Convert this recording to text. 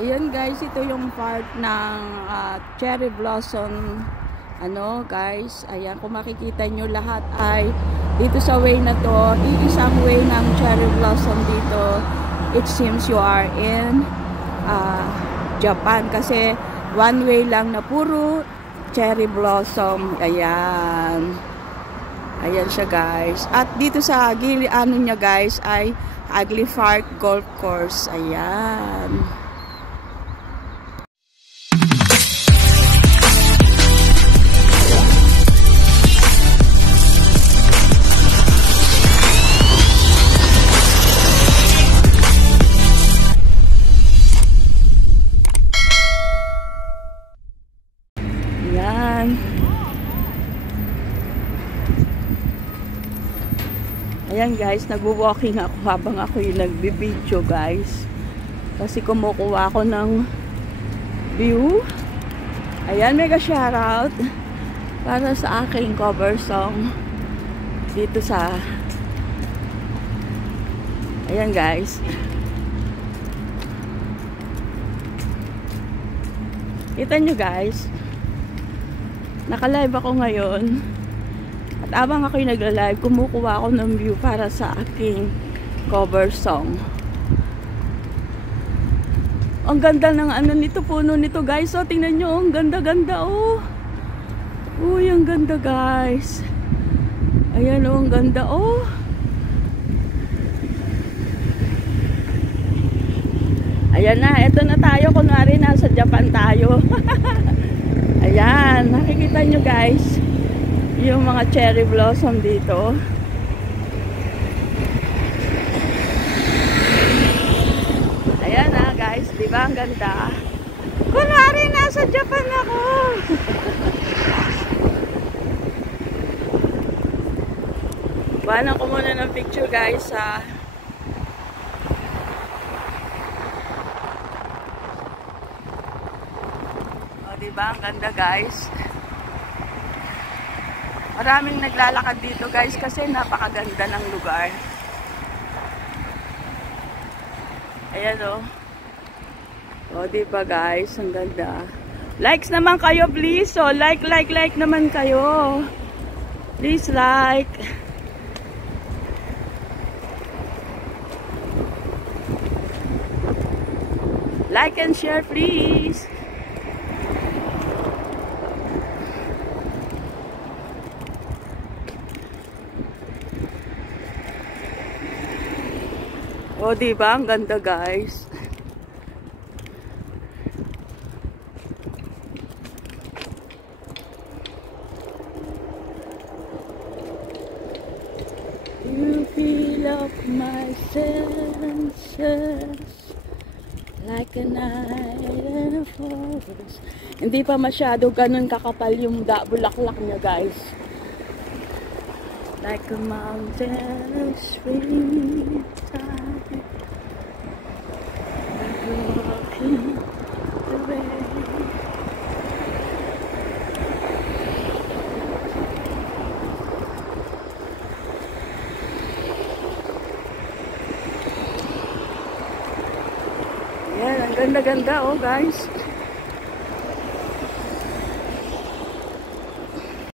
Ayan guys, ito yung part ng cherry blossom. Ano guys, ayan, kung makikita nyo lahat ay dito sa way na to, iisang way ng cherry blossom dito. It seems you are in Japan kasi one way lang na puro cherry blossom. Ayan. Ayan siya guys. At dito sa gilid ano niya guys ay Ugly Park Golf Course. Ayan. Ayan guys, nagwo-walking ako habang ako yung nagbi-video guys. Kasi kumukuha ako ng view. Ayan, mega shoutout para sa aking cover song dito sa ayan guys. Kita nyo guys, naka-live ako ngayon. At abang ako'y nagla-live, kumukuha ako ng view para sa aking cover song. Ang ganda ng ano nito, puno nito guys. So, tingnan nyo, ang ganda-ganda oh. Uy, ang ganda guys. Ayan oh, ang ganda oh. Ayan na, eto na tayo. Kunwari nasa Japan tayo. Ayan, nakikita nyo guys yung mga cherry blossom dito. Ayan na guys, diba ang ganda? Kunwari nasa Japan ako. Banan ko muna ng picture guys sa diba ang ganda guys? Maraming naglalakad dito guys kasi napakaganda ng lugar. Ayan o. O diba guys, ang ganda. Likes naman kayo please. So like naman kayo. Please like. Like and share please. O, diba? Ang ganda, guys. You fill up my senses like a night in a forest. Hindi pa masyado ganun kakapal yung bulaklak niya, guys. Like a mountain stream. Yan, ang ganda-ganda oh guys.